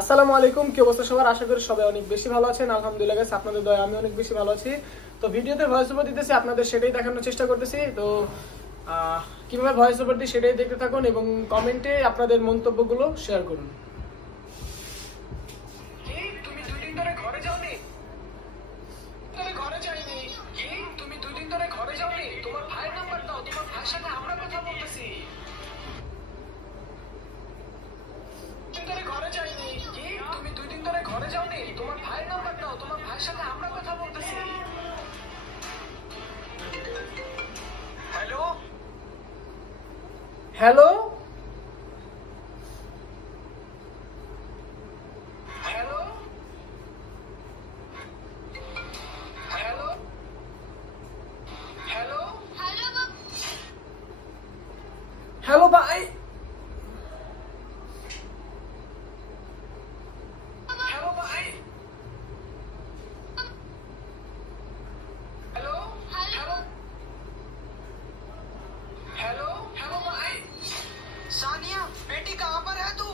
আসসালামু আলাইকুম, কি অবস্থা সবার? আশা করি সবাই অনেক বেশি ভালো আছেন। আলহামদুলিল্লাহ গাইস, আপনাদের দয়ায় আমি অনেক বেশি ভালো আছি। তো ভিডিওতে ভয়েস ওভার দিতেছি, আপনাদের সেটাই দেখানোর চেষ্টা করতেছি। তো কিভাবে ভয়েস ওভার দিই সেটাই দেখতে থাকুন এবং কমেন্টে আপনাদের মন্তব্যগুলো শেয়ার করুন। তুমি 2 দিন ধরে ঘরে যাওনি? ঘরে যাইনি। কি তুমি 2 দিন ধরে ঘরে যাওনি? তোমার ভাইয়ের নাম্বার দাও, তোমার ভাইয়ের সাথে আমরা কথা বলতেছি। ঘরে যাইনি। কি তুমি 2 দিন ধরে ঘরে যাওনি? তোমার ভাইয়ের নাম্বার দাও, তোমার ভাইয়ের সাথে আমরা কথা বলতেছি। Hello hello hello hello hello hello ভাই, হ্যালো ভাই, हेलो हेलो हेलो हेलो भाई। सानिया बेटी कहाँ पर है तू?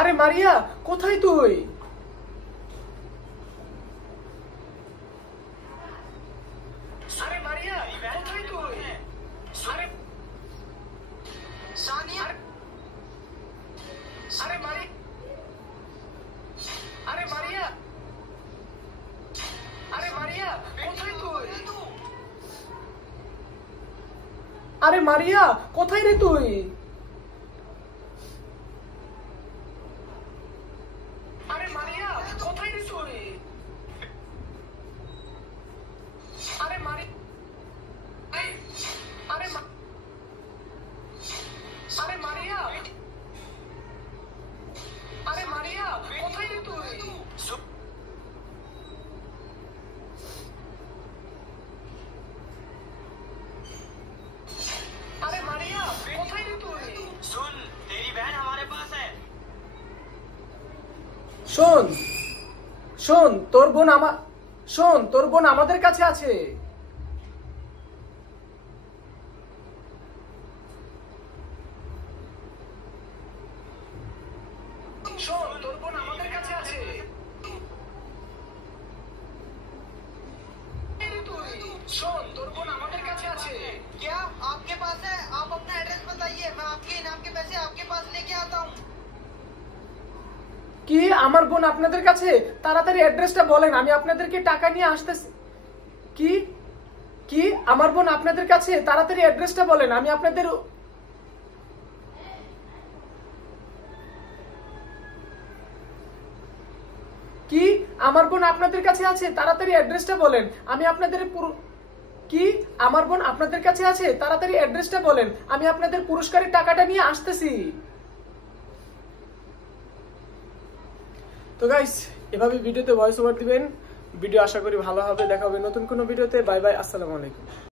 আরে মারিয়া, কোথায় তুই? আরে মারিয়া, কোথায় তুই? আরে সানিয়া, আরে মারি, আরে মারিয়া, আরে মারিয়া, কোথায় তুই? আরে মারিয়া, কোথায় রে তুই? আরে মারিয়া, কোথায় রে তুই? আরে মারি, আরে আরে মারিয়া, আরে মারিয়া, কোথায় রে তুই? अरे मारिया, কোথায় রে তুই? सुन, तेरी बहन हमारे पास है। শোন শোন, তোর বোন আমাদের কাছে আছে। শোন, তোর বোন আমাদের কাছে আছে। শোন, তোর বোন আমাদের কাছে আছে। क्या आपके पास है? आप अपना एड्रेस बताइए, मैं आपके इनाम के पैसे आपके पास लेके आता हूँ। কি আমার বোন আপনাদের কাছে? তাড়াতাড়ি অ্যাড্রেসটা বলেন, আমি আপনাদেরকে টাকা নিয়ে আসতেছি। কি কি আমার বোন আপনাদের কাছে? তাড়াতাড়ি অ্যাড্রেসটা বলেন, আমি আপনাদের কি আমার বোন আপনাদের কাছে আছে? তাড়াতাড়ি অ্যাড্রেসটা বলেন, আমি আপনাদের কি আমার বোন আপনাদের কাছে আছে? তাড়াতাড়ি অ্যাড্রেসটা বলেন, আমি আপনাদের পুরস্কারের টাকাটা নিয়ে আসতেছি। তো গাইস, এভাবে ভিডিওতে ভয়েস ওভার দিবেন। ভিডিও আশা করি ভালো হবে। দেখা হবে নতুন কোনো ভিডিওতে। বাই বাই, আসসালামু আলাইকুম।